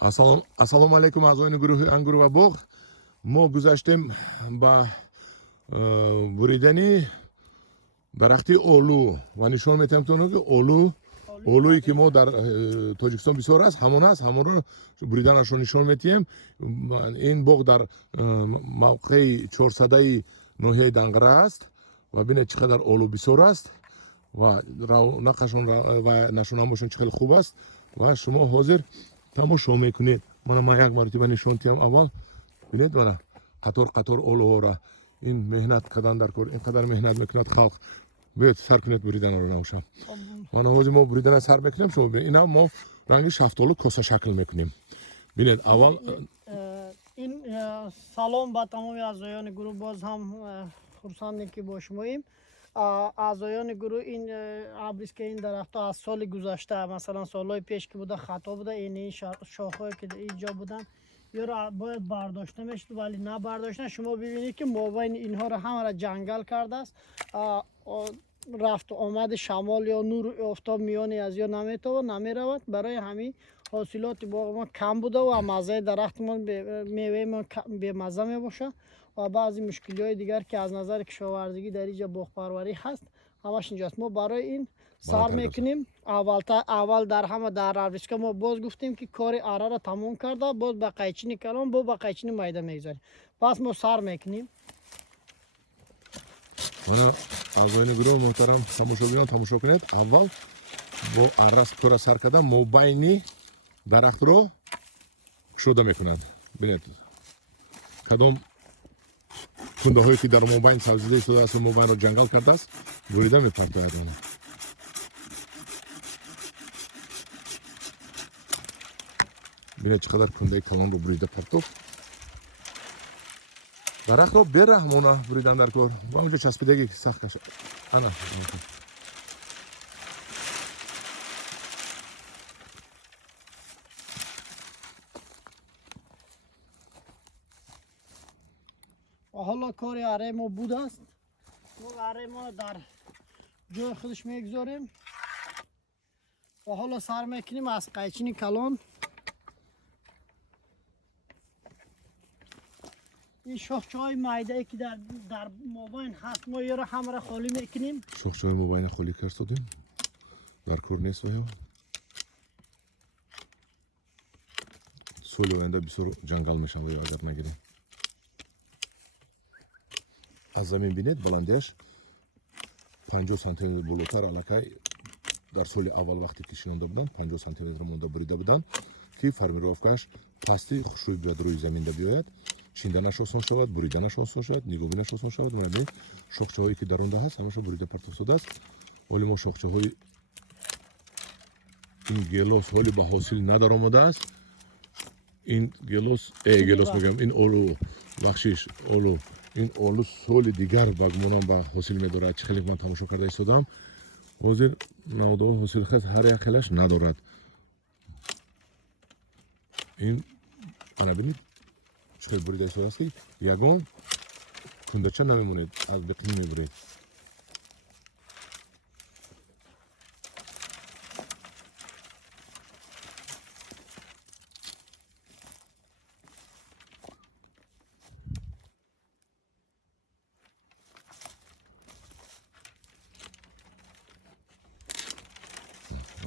Ассалому алайкум аъзоини гурӯҳи ангур ва боғ. Мо гузаштем ба буридани дарахти олу ва нишон метаҳем ки олӯе ки мо дар Тоҷикистон бисёр аст, ҳамонро буриданашро нишон метиҳем. Ин боғ дар мавқеи чорсадаи ноҳияи Данғара аст ва бинед чӣ қадар олу бисёр аст ва равнақашон ва нашонамошон чӣ хеле хуб аст ва шумо ҳозир тамошо мекунед. Ман як маротиба нишон диҳам аввал. Бинед мана қатор олуҳора ин меҳнат кардан дар кор, ин қадар меҳнат мекунад халқ. Биёед сар кунед буриданро навшам. Мана ҳозир мо буридана сар мекунем, шумо бинед. Ина мо ранги шафтолу коса шакл мекунем. Бинед аввал ин салом ба тамоми аъзоёни гурӯҳ, боз ҳам хурсандем ки бо шумоем. аъзоёни гурӯҳ, ин абрист ки ин дарахтҳо аз соли гузашта, масалан солҳои пеш ки буда хато буда, ин шохҳое ки инҷо буданд ёро бояд бардошта мешуд, вале набардошта. Шумо бибинед ки мобайни инҳоро ҳамаро ҷангал кардааст. рафту омади шамол ё нури офтоб миёни аз ё намеравад. Барои ҳамин ҳосилоти боғи мо кам буда ва маззаи дарахтимон, меваи мо бемазза мебошад ва баъзи мушкилиҳои дигар ки аз назари кишоварзигӣ дар инҷа боғпарварӣ ҳаст, ҳамаш инҷост. Мо барои ин сар мекунем. Аввал дар ҳама дар арвиска мо боз гуфтем ки кори араро тамом карда, боз ба қайчини калон, бо ба қайчини майда мегзарем. Пас мо сар мекунем. мана аъзоини гурӯҳ муҳтарам тамошобинон тамошо кунед. Аввал бо аррас кора сар карда мобайни дарахтро кушода мекунад. Бинед кадом кундаҳое ки дар мобайн савзида истодааст ва мобайнро ҷангал кардааст, бурида мепартояд. бинед чӣ қадар кундаи калонро бурида партофт. дарахтро бераҳмона буридан дар кор. ва онҷо часпидаги сахт каша. Ана ҳоло кори араи мо будааст. мо араи мо дар ҷои худаш мегзорем ва ҳоло сар мекунем аз қайчини калон. ин шохчаҳои майдае ки дар мобайн ҳаст, мо ёро ҳамаро холӣ мекунем. шохчаҳои мобайна холӣ кардодем. дар кор нест ваё. соли оянда бисёр ҷангал мешавад ваё агар нагирем. аз замин бинед баландиаш 50 сантиметр болотар аллакай дар соли аввал вақте ки шинонда буданд 50 сантиметр монда бурида буданд ки формировкааш пасти хушрӯй биёяд рӯи заминда биёяд, чинданаш осон шавад, буриданаш осон шавад, нигоҳбинаш осон шавад. Мабинед шохчаҳое ки дар онда ҳаст ҳамаша бурида партофтодааст. ҳоли мо шохчаҳои ин гелос ҳоли ба ҳосил надаромадааст. ин гелос мегӯям, ин олу бахшиш олу, ин олу соли дигар ба гумонам ба ҳосил медорад. чӣ хеле ман тамошо карда истодам. ҳозир навдоҳо ҳосилхез ҳар як хелаш надорад. ин ана бинед чӣ хеле бурида истодааст ки ягон кундача намемонед, аз биқин мебуред.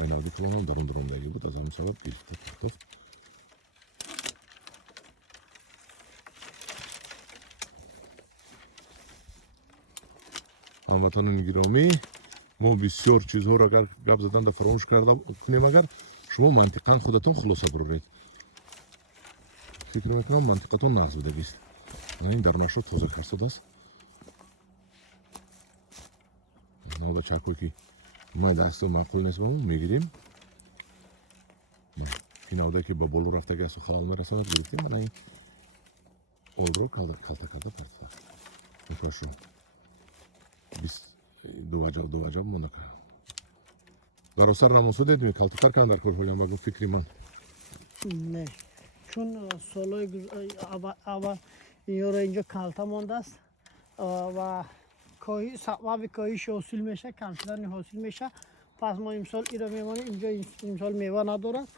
айналги калонам дарондагӣ буд, аз ҳамин сабаб гирифта партофт. ҳамватанони гиромӣ, мо бисёр чизҳоро агар гап заданда фаромӯш карда кунем, агар шумо мантиқан худатон хулоса буроред. фикр мекунам мантиқатон нағз будагист. ин дарунашро тоза кардодааст. ҳола чаркҳое ки майда асту маъқул нест ба мо мегирем. инавда ки ба боло рафтаги асту халал мерасонад гирифтем. мана ин олро калта карда партофт. мушашро ду ваҷаб монда кард. даросар намосудед ми калтатар кардам дар корҳоям ба фикри ман. Не, чун солҳои аввал инёро инҷо калта мондааст ва сабаби коҳиши ҳосил мешавад, кам шудани ҳосил мешавад. пас мо имсол иро мемонем, инҷо имсол мева надорад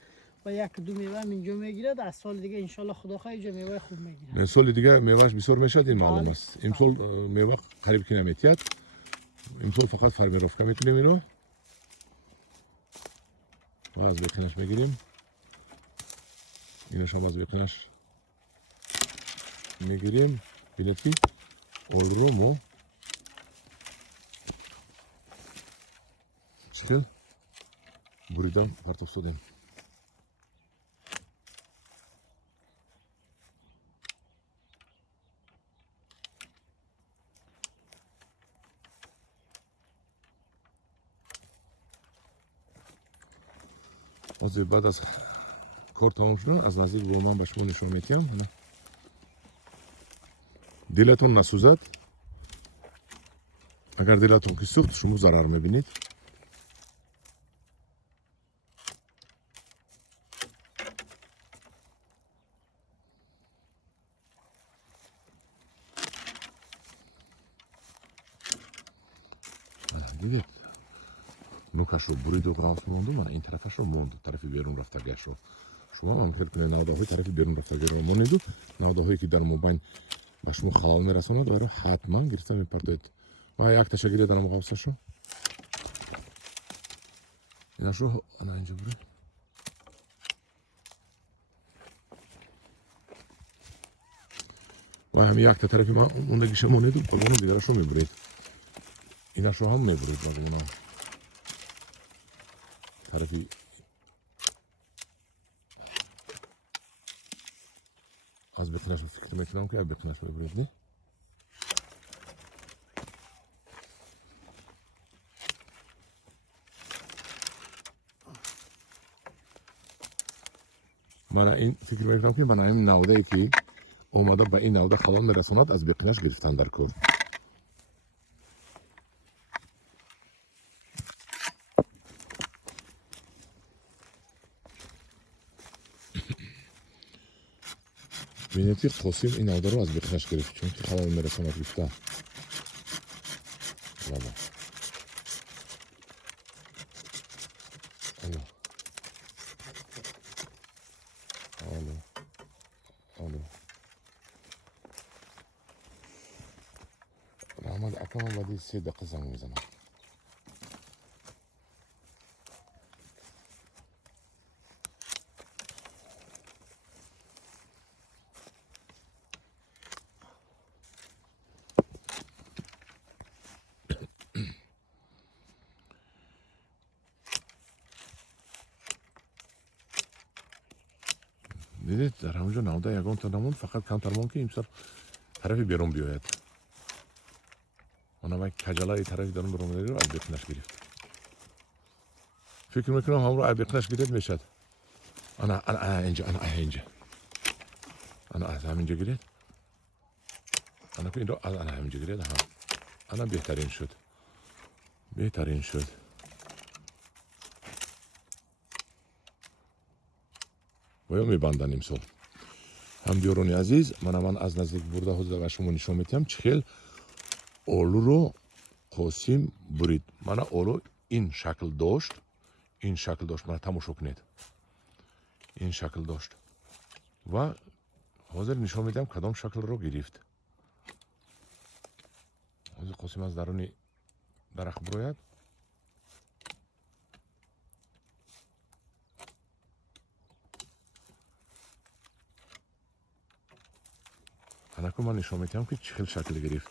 و یک دو میوه هم اینجا میگیرد. از سال دیگه انشالله خدا خواهد اینجا میوه خوب میگیرد. سال دیگه میوهش بسیار میشد این معلوم بله. است. امسال میوه قریب که نمیتید. امسال فقط فرمیرافکا میتونیم اینو و از بقینش میگیریم. اینش هم از بقینش میگیریم. بینید که اول رو مو چیکل بریدم پرتاب سودیم. از بعد از کار تمام شد از نزدیک با من به شما نشون میدم. دلتون نسوزد. اگر دلتون که سوخت شما ضرر میبینید. دیدید نوکش رو برید و قرمز موندو من این طرفش رو موند طرف بیرون رفتگش رو شما هم فکر کنید نواده های طرف بیرون رفتگش رو موندید و نواده هایی که در مبین به شما خلال میرساند و حتما گرفته میپردید و یک تشکیلی دارم قوسش رو اینش رو انا اینجا برید و هم یک طرفی ما موندگیش موندید و بگونم دیگرش رو میبرید اینش رو هم میبرید بگونم طرفی از بقینش رو فکر میکنم که بقینش رو ببرید نه من این فکر میکنم که من این نوده ای که اومده به این نوده خلال میرساند از بقینش گرفتن در کار ببینید که قاسم این نوده رو از بقینش گرفت چون که خلال میرساند گرفته بابا الو الو الو رحمت اکرم بعدی 3 دقیقه زنگ میزنم دیدید در همونجا نوده یگان تا نمون فقط کمتر مون که امسال طرف بیرون بیاید اونم یک کجلای طرفی دارم برون میداری رو از بقینش گرفت فکر میکنم هم رو از بقینش گرفت میشد انا اینجا انا از همینجا گرفت انا که این رو انا همینجا گرفت انا بهترین شد و یا میبندن امسال هم بیارونی عزیز من از نزدیک برده حضور و شما نشون میتیم چخیل اولو رو قاسم برید من اولو این شکل داشت من تماشا کنید این شکل داشت و حاضر نشون میدم کدام شکل رو گرفت حاضر قاسم از درونی درخت بروید انا که من نشون میدم که چخیل شکل گرفت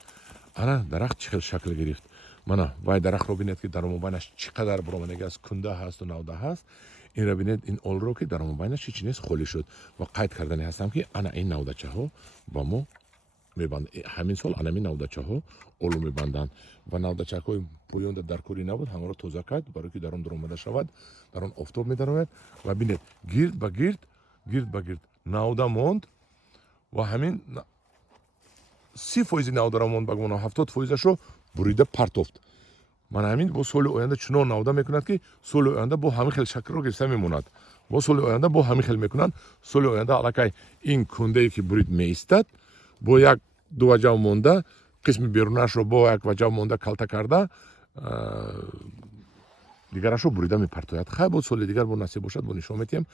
انا درخت چخیل شکل گرفت من وای درخت رو بینید که در مبینش چقدر برامنگه از کنده هست و نوده هست این رو بینید این اول رو که در مبینش هیچ نیست خالی شد و قید کردنی هستم که انا این نوده چه ها با ما میبند همین سال انا این نوده چه ها اولو میبندن و نوده چه های پویان در کوری نبود همه رو توزه کرد برای که در اون درآمده شود در اون آفتاب میدرآید و بینید گرد به گرد نوده موند و همین 30% نوده را موند بگم 70%ش رو بریده پرتافت من همین با سال آینده چنان نوده میکند که سال آینده با همین خیلی شکل رو گرفته میموند با سال آینده با همین خیلی میکنند سال آینده علاقه این کنده ای که برید میستد با یک دو وجه مونده قسم بیرونش رو با یک وجه مونده کلته کرده دیگرش رو بریده میپرتاید خیلی بود سال دیگر با نصیب باشد با نشون میتیم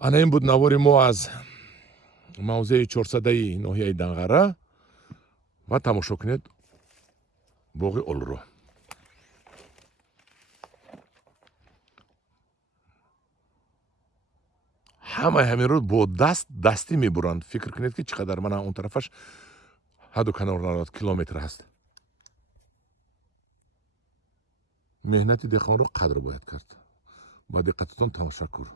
ана ин буд навори мо аз мавзеи 400-даи ноҳияи Данғара ва тамошо кунед боғи олуро. ҳамаи ҳаминро бо дастӣ мебуранд. Фикр кунед ки чӣ қадар мана он тарафаш ҳаду канор километр ҳаст. меҳнати деҳқонро қадр бояд кард. ба диққататон тамошакур.